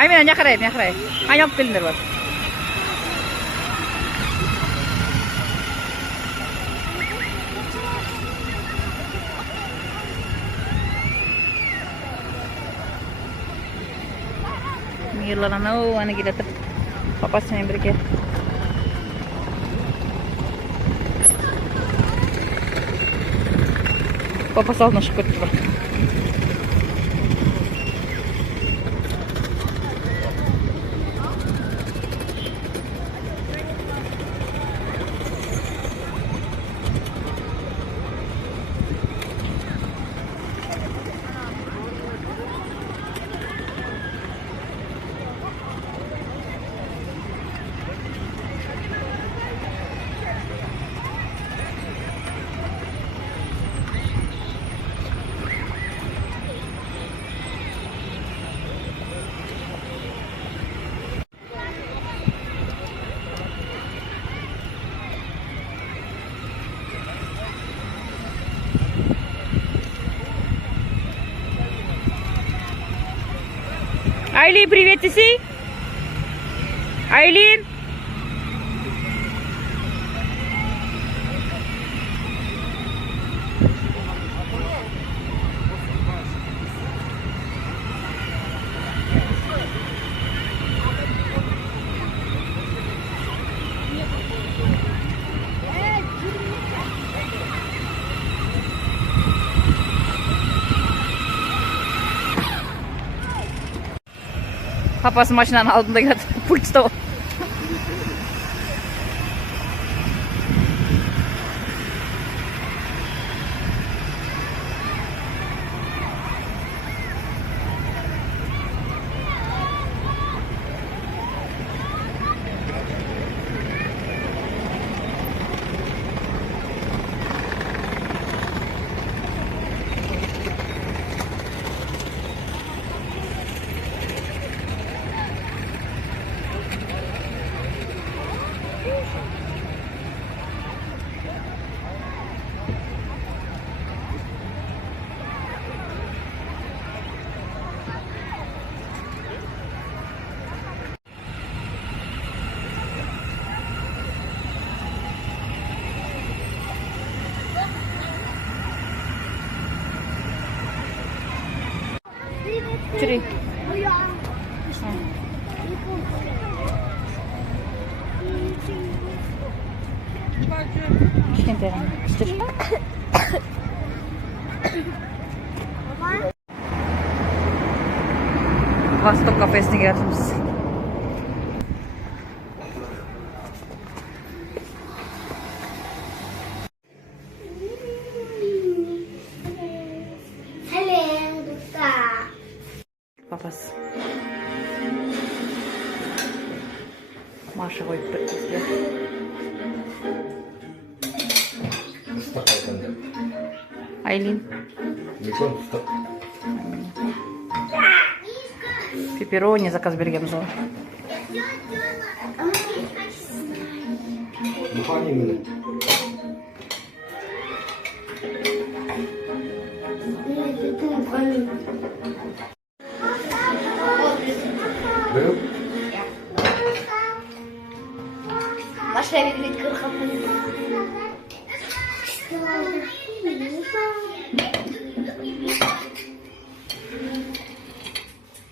Aymen ne qarayım, ne qarayım. Ayop kelinglar bor. Mirlanana ana gidatib. Papasi bilan birga. Papasi oldin chiqib ketdi. Айлин, привет, иси. Айлин. Papası maşinanın altında geldi. Pulçta o. Çürü. Kişkentlerim. Kıştır. Vostok kafesine geldiniz. Papası. Maşa koyup bizge. Айлин. Пепперони заказ бергенбиз го. Başka bir kırkım.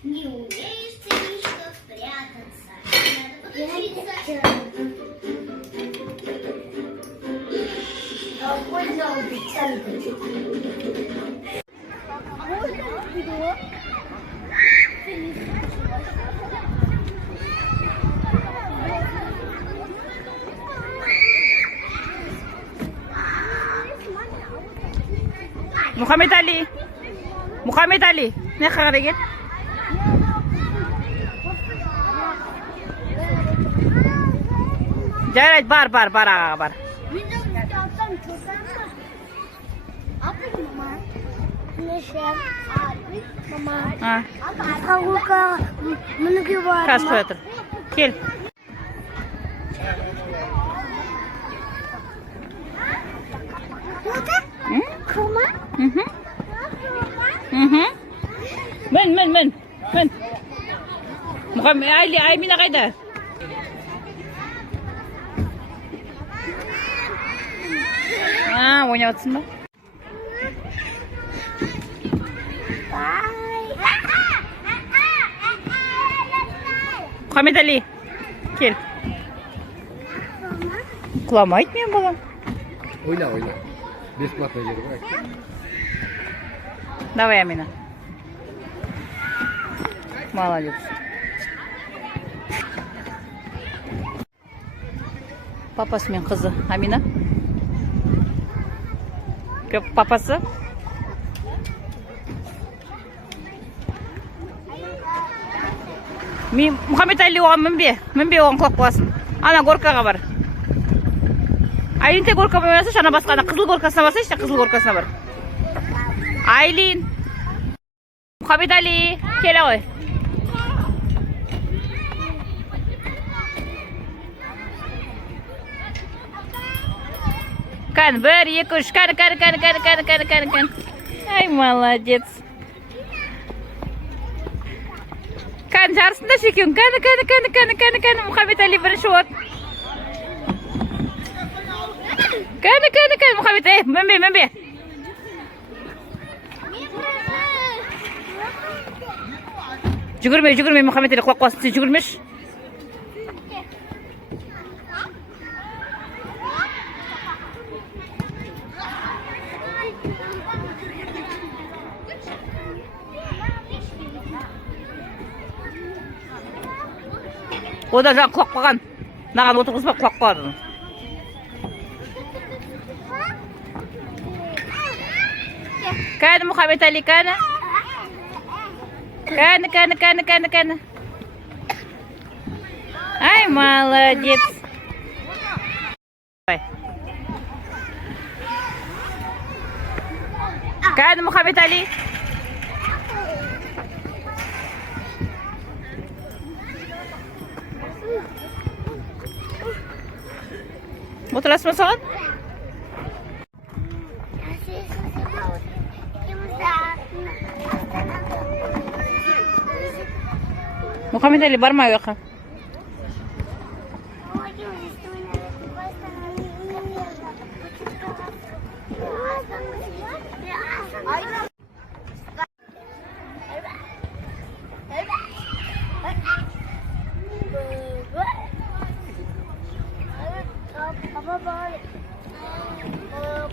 Не умеешь ты что спрятаться. Muhammed Ali. Muhammed Ali. Ne kadar git? Jared bar. Ha. Kas koyatır. Gel. Men. Аймина қайда? Ойнап отырсың ба? Мұхаммед Али, кел. Құламайды мен балам. Ойна. Бесплатно жері ғой. Давай, Амина. Молодец. Папасы мен қызы. Амина. Папасы. Мұхаммед Али оған мінбе оған құлап қаласың. Ана горкаға бар. Айлин те горка болмаса, шана басқа қызыл горкасына барсайшы, қызыл горкасына бар. Айлин. Мұхаммед Али, келе ғой. Кән, 1, 2, 3, кән. Ай, молодец. Кән, жарысында шекең. Кән, Мұхаммед Али бірінші от. Кән, Мұхаммед Али, мінбе. Жүгірме, Мұхаммед Али, құлақ қаласың, сен жүгірмеш. Ода жаңа құлақ қалған. Наған отырғызба құлақ қалады. Кәні, Мұхаммед Али, кәні. Кәні. Ай, молодец. Кәні, Мұхаммед Али. Отырасың ба соған? Мұхаммед Али, барма өйқа.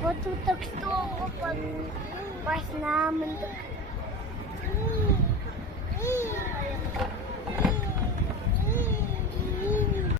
Вот тут так что, по снам.